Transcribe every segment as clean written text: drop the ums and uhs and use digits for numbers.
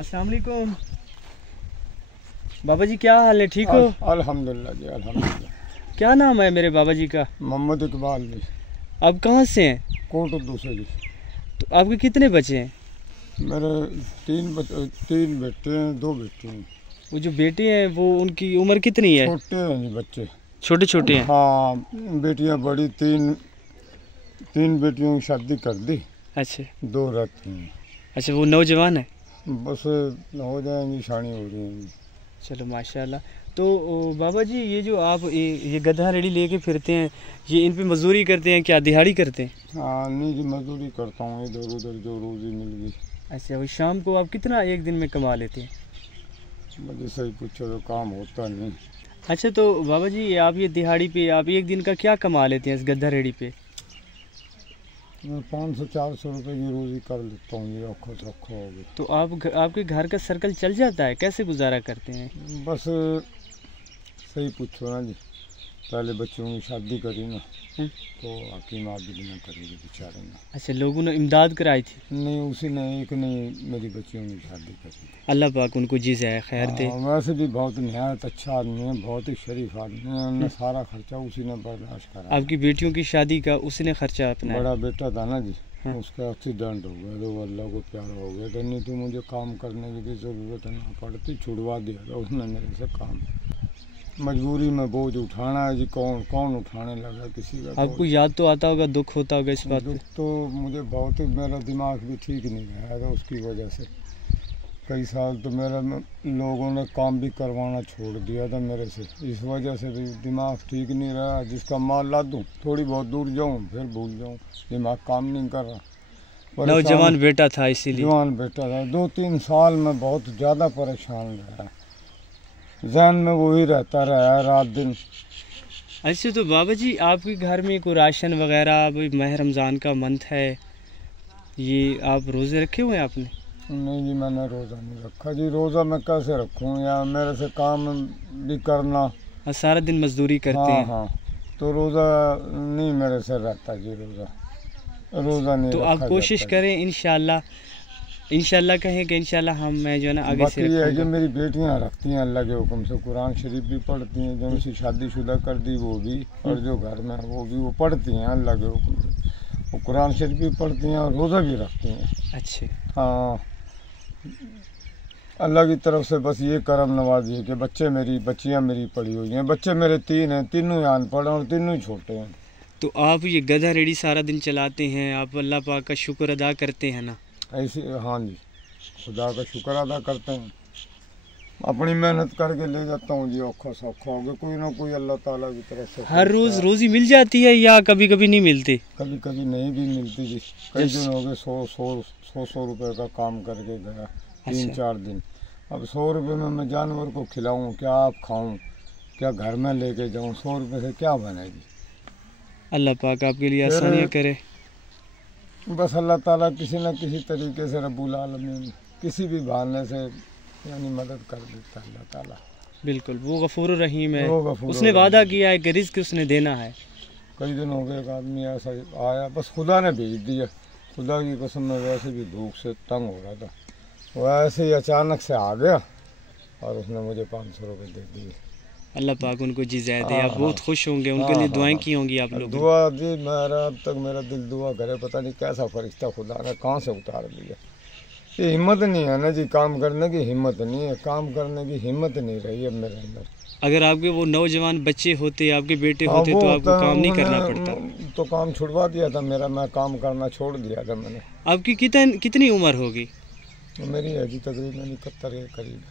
अस्सलाम वालेकुम बाबा जी, क्या हाल है? ठीक हो? अल्हम्दुलिल्लाह जी, अल्हम्दुलिल्लाह। क्या नाम है मेरे बाबा जी का? मोहम्मद इकबाल जी। आप कहाँ से हैं? कोटुद्दू से जी। तो आपके कितने बच्चे हैं? मेरे तीन बेटे हैं, 2 बेटी हैं। वो जो बेटे हैं वो उनकी उम्र कितनी है? छोटे हैं जी बच्चे, छोटे छोटे हैं। हाँ। बेटियां बड़ी, तीन बेटियों की शादी कर दी, अच्छा 2 रहती हैं। अच्छा, वो नौजवान है? बस हो जाएंगी, शादी हो रही हैं। चलो माशाल्लाह। तो बाबा जी, ये जो आप ये गधा रेडी लेके फिरते हैं, ये इन पे मजदूरी करते हैं क्या दिहाड़ी करते हैं? हाँ नहीं जी, मजदूरी करता हूँ इधर उधर जो रोजी मिल गई। अच्छा, वो शाम को आप कितना एक दिन में कमा लेते हैं? मुझे सही पूछो तो काम होता नहीं। अच्छा, तो बाबा जी आप ये दिहाड़ी पे आप एक दिन का क्या कमा लेते हैं इस गधा रेडी पे? मैं 500-400 रुपये की रोजी कर लेता हूँ जी, औखो सौखो हो गई। तो आपके घर का सर्कल चल जाता है? कैसे गुजारा करते हैं? बस सही पूछो ना जी, पहले बच्चों की शादी करी ना, तो हकीम आप भी ना करेगी बेचारे ना। अच्छा, लोगों ने इमदाद कराई थी? नहीं, उसी ने एक ने मेरी बच्चियों की शादी करी। अल्लाह पाक उनको जिज़ाए खैर दे। वैसे भी बहुत नहायत अच्छा आदमी है, बहुत ही शरीफ आदमी है। उन्होंने सारा खर्चा उसी ने बर्दाश्त करा। आपकी बेटियों की शादी का उसने खर्चा अपना? बड़ा बेटा था ना जी, हाँ। उसका एक्सीडेंट हो गया, तो अल्लाह को प्यारा हो गया था। नहीं तो मुझे काम करने की भी ज़रूरत ना पड़ती, छुड़वा दिया था उसने मेरे से काम। मजबूरी में बोझ उठाना है जी, कौन उठाने लगा किसी का। आपको याद तो आता होगा, दुख होता होगा इस बात पे? दुख तो मुझे बहुत ही, मेरा दिमाग भी ठीक नहीं रहा था उसकी वजह से। कई साल तो मेरा लोगों ने काम भी करवाना छोड़ दिया था मेरे से, इस वजह से भी दिमाग ठीक नहीं रहा। जिसका माल ला दूँ, थोड़ी बहुत दूर जाऊँ फिर भूल जाऊँ, दिमाग काम नहीं कर रहा। नौजवान बेटा था इसीलिए? जवान बेटा था, 2-3 साल में बहुत ज़्यादा परेशान रहा, जहन में वही रहता रहा रात दिन। अच्छा, तो बाबा जी आपके घर में कोई राशन वगैरह, अभी माह रमज़ान का मंथ है, ये आप रोज़े रखे हुए हैं आपने? नहीं जी, मैंने रोज़ा नहीं रखा जी। रोज़ा मैं कैसे रखूँ यार, मेरे से काम भी करना। हाँ, सारा दिन मजदूरी करते हैं। हाँ, तो रोज़ा नहीं मेरे से रहता जी, रोज़ा नहीं। तो आप कोशिश करें इंशाल्लाह कहें कि इंशाल्लाह मैं जो है ना आगे से बाकी ये है कि मेरी बेटियां रखती हैं अल्लाह के हुक्म से, कुरान शरीफ भी पढ़ती हैं। जो उनकी शादीशुदा कर दी वो भी, और जो घर में वो भी, वो पढ़ती हैं अल्लाह के हुक्म से। वो कुरान शरीफ भी पढ़ती हैं और रोज़ा भी रखती हैं। अच्छे। हाँ, अल्लाह की तरफ से बस ये करम नवाजी है कि बच्चियाँ मेरी पढ़ी हुई हैं। बच्चे मेरे 3 हैं, तीनों ही अनपढ़ हैं और तीनों ही छोटे हैं। तो आप ये गधा रेडी सारा दिन चलाते हैं, आप अल्लाह पाक का शुक्र अदा करते हैं ना? ऐसे, हाँ जी, खुदा का शुक्र अदा करते हैं। अपनी मेहनत करके ले जाता हूँ जी, औखा सौखा हो गया, कोई ना कोई अल्लाह ताला की तरफ से। हर रोज़ रोज़ी मिल जाती है या कभी कभी नहीं मिलती? कभी कभी नहीं भी मिलती जी। कई दिन हो गए 100 रुपये का काम करके गया, 3-4 दिन। अब 100 रुपये में मैं जानवर को खिलाऊँ क्या, आप खाऊँ क्या, घर में लेके जाऊँ, 100 रुपये से क्या बनेगी। अल्लाह पाक आपके लिए आसानियाँ करे। बस अल्लाह ताला किसी न किसी तरीके से, रब्बुल आलमीन किसी भी बहाने से यानी मदद कर देता है अल्लाह ताला। बिल्कुल, वो गफूर रहीम है, वो गफूर उसने वादा किया है कि रिज़्क उसने देना है। कई दिन हो गए, एक आदमी ऐसा आया, बस खुदा ने भेज दिया। खुदा की कसम में वैसे भी भूख से तंग हो रहा था, वो ऐसे ही अचानक से आ गया और उसने मुझे 500 रुपये दे दिए। अल्लाह पाक उनको जिज़ाए दे। आप बहुत खुश होंगे, उनके लिए दुआएं की होंगी आप लोग? दुआ जी, मेरा अब तक मेरा दिल दुआ करे, पता नहीं कैसा फरिश्ता खुदा ने कहाँ से उतार दिया। ये हिम्मत नहीं है ना जी, काम करने की हिम्मत नहीं है, काम करने की हिम्मत नहीं रही है मेरे अंदर। अगर आपके वो नौजवान बच्चे होते, आपके बेटे होते, तो आपको काम नहीं करना पड़ता? तो काम छुड़वा दिया था मेरा, मैं काम करना छोड़ दिया था मैंने। आपकी कितनी उम्र होगी? मेरी है जी तकरीबन 71 के करीब।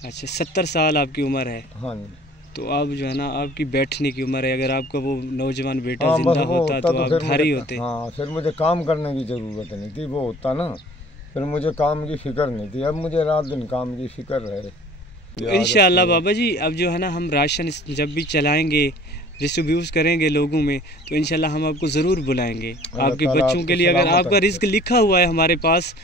अच्छा, 70 साल आपकी उम्र है? हाँ जी। तो आप जो है ना, आपकी बैठने की उम्र है। अगर आपका वो नौजवान बेटा जिंदा होता तो आप घर ही होते। हाँ, फिर मुझे काम करने की ज़रूरत नहीं थी, वो होता ना, फिर मुझे काम की फ़िक्र नहीं थी। अब मुझे रात दिन काम की फ़िक्र रहे। तो इंशाअल्लाह बाबा जी, अब जो है ना हम राशन जब भी चलाएंगे, डिस्ट्रीब्यूट करेंगे लोगों में, तो इंशाल्लाह हम आपको ज़रूर बुलाएंगे। आपके बच्चों के लिए अगर आपका रिस्क लिखा हुआ है हमारे पास,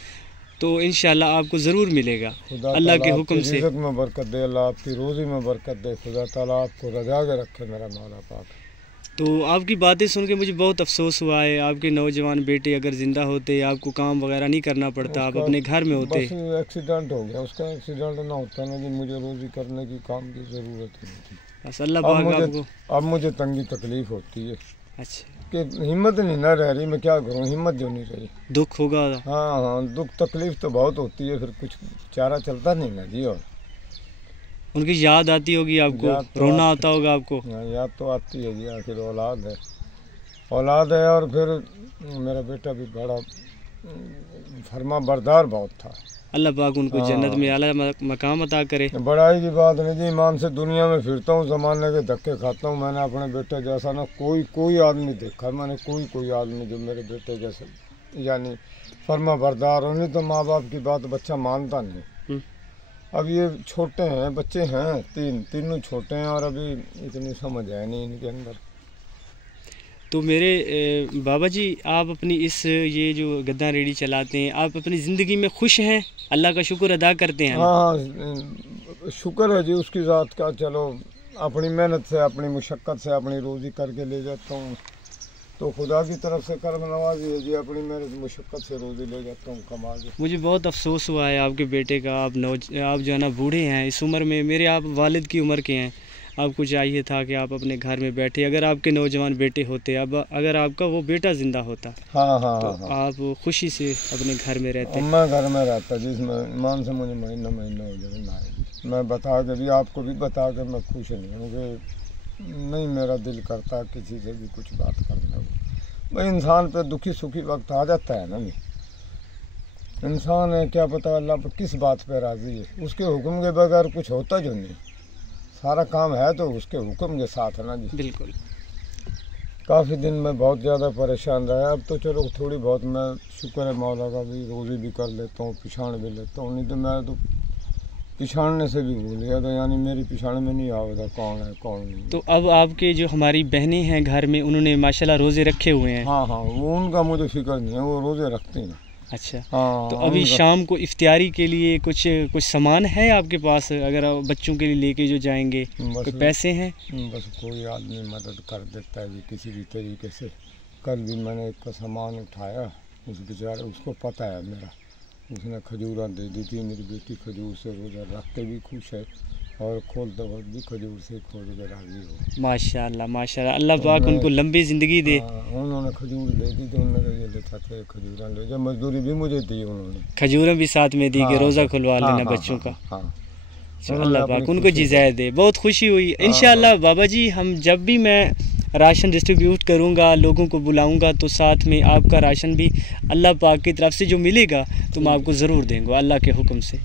तो इंशाल्लाह आपको ज़रूर मिलेगा अल्लाह के हुक्म से। रिज़्क़ में बरकत दे, अल्लाह आपकी रोज़ी में बरकत दे, खुदा ताला आपको रजा के रखे मेरा मौला पाक। तो आपकी बातें सुन के मुझे बहुत अफसोस हुआ है। आपके नौजवान बेटे अगर ज़िंदा होते, आपको काम वगैरह नहीं करना पड़ता, आप अपने घर में होते। बस एक्सीडेंट हो गया उसका, एक्सीडेंट ना होता ना कि मुझे रोज़ी करने की काम की ज़रूरत नहीं थी। बस अल्लाह पाक आपको। अब मुझे तंगी तकलीफ़ होती है अच्छा, कि हिम्मत नहीं ना रह रही, मैं क्या करूँ, हिम्मत जो नहीं रही। दुख होगा। हाँ हाँ, दुख तकलीफ़ तो बहुत होती है, फिर कुछ चारा चलता नहीं ना जी। और उनकी याद आती होगी आपको, तो रोना आता होगा आपको। याद तो आती है जी, आखिर औलाद है। और फिर मेरा बेटा भी बड़ा फरमा बरदार बहुत था। अल्लाह पाक उनको जन्नत में आला मकाम अता करे। बड़ाई की बात नहीं जी, ईमान से दुनिया में फिरता हूँ, ज़माने के धक्के खाता हूँ। मैंने अपने बेटे जैसा ना कोई आदमी देखा, मैंने कोई आदमी जो मेरे बेटे जैसे यानी फरमा बरदार हो। नहीं तो माँ बाप की बात बच्चा मानता नहीं। अब ये छोटे हैं, बच्चे हैं, तीनों छोटे हैं और अभी इतनी समझ है नहीं इनके अंदर। तो मेरे बाबा जी, आप अपनी ये जो गद्दा रेडी चलाते हैं, आप अपनी ज़िंदगी में खुश हैं? अल्लाह का शुक्र अदा करते हैं? हाँ, शुक्र है जी उसकी ज़ात का। चलो, अपनी मेहनत से, अपनी मुशक्क़त से अपनी रोज़ी करके ले जाता हूँ, तो खुदा की तरफ से कर्म नवाजी है जी। अपनी मेहनत मुशक्क़त से रोज़ी ले जाता हूँ कमा के। मुझे बहुत अफसोस हुआ है आपके बेटे का। आप जो है ना बूढ़े हैं इस उम्र में, मेरे आप वालिद की उम्र के हैं। आपको चाहिए था कि आप अपने घर में बैठे, अगर आपके नौजवान बेटे होते, अब अगर आपका वो बेटा ज़िंदा होता, तो आप खुशी से अपने घर में रहते। मैं घर में रहता जिसमें ईमान से मुझे महीना हो जाए ना। मैं बता के भी, आपको भी बता के मैं खुश नहीं हूँ कि नहीं मेरा दिल करता किसी से भी कुछ बात करने को। भाई इंसान पे दुखी सुखी वक्त आ जाता है ना। इंसान है, क्या पता अल्लाह पर किस बात पे राज़ी है। उसके हुक्म के बगैर कुछ होता जो नहीं, सारा काम है तो उसके हुक्म के साथ है ना जी। बिल्कुल। काफ़ी दिन में बहुत ज़्यादा परेशान रहा। अब तो चलो थोड़ी बहुत मैं शुक्र है मौला का भी, रोज़ी भी कर लेता हूँ, पिछाड़ भी लेता हूँ। नहीं तो मैं तो पिछाड़ने से भी भूल गया था, यानी मेरी पिछाड़ में नहीं आवेगा कौन है कौन नहीं। तो अब आपके जो हमारी बहनें हैं घर में, उन्होंने माशाल्लाह रोज़े रखे हुए हैं। हाँ, वो उनका मुझे फिक्र नहीं है, वो रोज़े रखती हैं। अच्छा। हाँ, तो अभी शाम को इफ्तारी के लिए कुछ सामान है आपके पास, अगर आप बच्चों के लिए लेके जो जाएंगे? कोई पैसे हैं? बस कोई आदमी मदद कर देता है जी किसी भी तरीके से। कल भी मैंने एक का सामान उठाया, उस बेचारे उसको पता है मेरा, उसने खजूरा दे दी थी। मेरी बेटी खजूर से रोज़ा रख के भी खुश है और खोलते वक्त भी खजूर से खोल के राजी हो। माशाल्लाह माशाल्लाह, अल्लाह पाक उनको लंबी ज़िंदगी दे। उन्होंने खजूर दे दी तो उन्होंने ये लेता थे खजूरा ले जा, मजदूरी भी मुझे दी उन्होंने, खजूरें भी साथ में दी कि रोज़ा खुलवा लेना बच्चों का। अल्लाह पाक उनको जिज़ाय दे। बहुत खुशी हुई। इंशाअल्लाह बाबा जी, हम जब भी मैं राशन डिस्ट्रीब्यूट करूँगा, लोगों को बुलाऊँगा, तो साथ में आपका राशन भी अल्लाह पाक की तरफ से जो मिलेगा तो मैं आपको ज़रूर देंगे अल्लाह के हुक्म से।